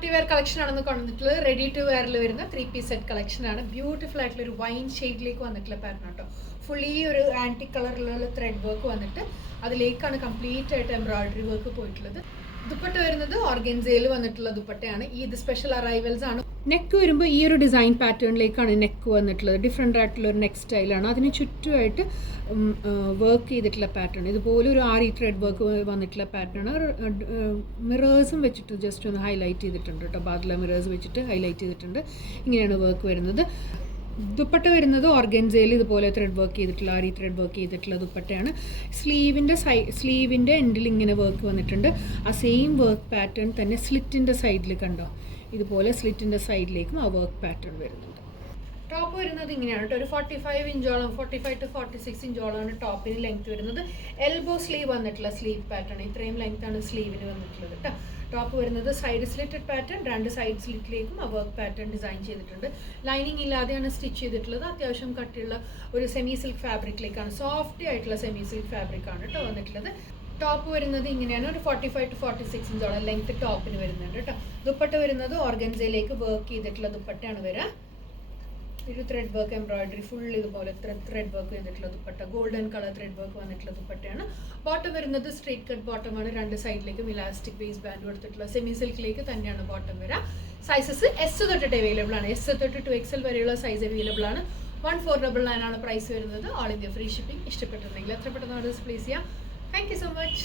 Party wear collection ആണെന്ന് കൊണ്ടിട്ടുള്ളത് ready to വെയറിൽ വരുന്ന 3-piece set collection ആണ്. ബ്യൂട്ടിഫുൾ ആയിട്ടുള്ള ഒരു വൈൻ ഷെയ്ഡിലേക്ക് വന്നിട്ടുള്ള പാറ്റേൺ കേട്ടോ. ഫുള്ളി ഒരു ആന്റി കളറിലുള്ള ത്രെഡ് വർക്ക് വന്നിട്ട് അതിലേക്കാണ് കംപ്ലീറ്റ് ആയിട്ട് എംബ്രോയിഡറി വർക്ക് പോയിട്ടുള്ളത്. ദുപ്പട്ട വരുന്നത് ഓർഗൻസയിൽ വന്നിട്ടുള്ള ദുപ്പട്ടയാണ്. ഇത് സ്പെഷ്യൽ അറൈവൽസ് ആണ്. നെക്ക് വരുമ്പോൾ ഈ ഒരു ഡിസൈൻ പാറ്റേണിലേക്കാണ് നെക്ക് വന്നിട്ടുള്ളത്. ഡിഫറെൻ്റ് ആയിട്ടുള്ള ഒരു നെക്ക് സ്റ്റൈലാണ്. അതിന് ചുറ്റുമായിട്ട് വർക്ക് ചെയ്തിട്ടുള്ള പാറ്റേൺ. ഇതുപോലെ ഒരു ആരി ത്രെഡ് വർക്ക് വന്നിട്ടുള്ള പാറ്റേൺ. മിറേഴ്സും വെച്ചിട്ട് ജസ്റ്റ് ഒന്ന് ഹൈലൈറ്റ് ചെയ്തിട്ടുണ്ട് കേട്ടോ. ബാദ്ല മിറേഴ്സ് വെച്ചിട്ട് ഹൈലൈറ്റ് ചെയ്തിട്ടുണ്ട്. ഇങ്ങനെയാണ് വർക്ക് വരുന്നത്. ദുപ്പട്ട വരുന്നത് ഓർഗൻസയിൽ ഇതുപോലെ ത്രെഡ് വർക്ക് ചെയ്തിട്ടുള്ള ആരി ത്രെഡ് വർക്ക് ചെയ്തിട്ടുള്ള ദുപ്പട്ടയാണ്. സ്ലീവിൻ്റെ എൻഡിൽ ഇങ്ങനെ വർക്ക് വന്നിട്ടുണ്ട്. ആ സെയിം വർക്ക് പാറ്റേൺ തന്നെ സ്ലിറ്റിൻ്റെ സൈഡിൽ കണ്ടോ. ഇതുപോലെ സ്ലിറ്റിൻ്റെ സൈഡിലേക്കും ആ വർക്ക് പാറ്റേൺ വരുന്നുണ്ട്. ടോപ്പ് വരുന്നത് ഇങ്ങനെയാണ് കേട്ടോ. ഒരു 45 ഇഞ്ചോളം 45 to 46 ഇഞ്ചോളമാണ് ടോപ്പിന് ലെങ്ത് വരുന്നത്. എൽബോ സ്ലീവ് വന്നിട്ടുള്ള സ്ലീവ് പാറ്റേൺ. ഇത്രയും ലെങ്ത് ആണ് സ്ലീവിന് വന്നിട്ടുള്ളത് കേട്ടോ. ടോപ്പ് വരുന്നത് സൈഡ് സ്ലിറ്റഡ് പാറ്റേൺ. 2 സൈഡ് സ്ലിറ്റിലേക്കും ആ വർക്ക് പാറ്റേൺ ഡിസൈൻ ചെയ്തിട്ടുണ്ട്. ലൈനിങ് ഇല്ലാതെയാണ് സ്റ്റിച്ച് ചെയ്തിട്ടുള്ളത്. അത്യാവശ്യം കട്ടിയുള്ള ഒരു സെമി സിൽക്ക് ഫാബ്രിക്കിലേക്കാണ്, സോഫ്റ്റ് ആയിട്ടുള്ള സെമി സിൽക്ക് ഫാബ്രിക്കാണ് കേട്ടോ വന്നിട്ടുള്ളത്. ടോപ്പ് വരുന്നത് ഇങ്ങനെയാണ്. ഒരു 45 to 46 ഇഞ്ചോളം ലെങ്ത് ടോപ്പിന് വരുന്നുണ്ട് കേട്ടോ. ദുപ്പട്ട വരുന്നത് ഓർഗൻസയിലേക്ക് വർക്ക് ചെയ്തിട്ടുള്ള ദുപ്പട്ടയാണ് വരിക. ഒരു ത്രെഡ് വർക്ക് എംബ്രോയിഡറി ഫുൾ ഇതുപോലെ ത്രെഡ് വർക്ക് ചെയ്തിട്ടുള്ള dupatta. Golden colour thread work വന്നിട്ടുള്ള ദുപ്പട്ടയാണ്. ബോട്ടം വരുന്നത് സ്ട്രേറ്റ് കട്ട് ബോട്ടമാണ്. 2 സൈഡിലേക്കും ഇലാസ്റ്റിക് വേസ്റ്റ് ബാൻഡ് കൊടുത്തിട്ടുള്ള സെമി സിൽക്കിലേക്ക് തന്നെയാണ് ബോട്ടം വരിക. സൈസസ് എസ് തൊട്ടിട്ട് അവൈലബിൾ ആണ്. എസ് തൊട്ട് 2XL വരെയുള്ള സൈസ് അവൈലബിൾ ആണ്. 1499 ആണ് പ്രൈസ് വരുന്നത്. All India free shipping. ഇഷ്ടപ്പെട്ടിട്ടുണ്ടെങ്കിൽ എത്ര പെട്ടെന്ന് ഓർഡേഴ്സ് പ്ലേസ് ചെയ്യാം. Thank you so much.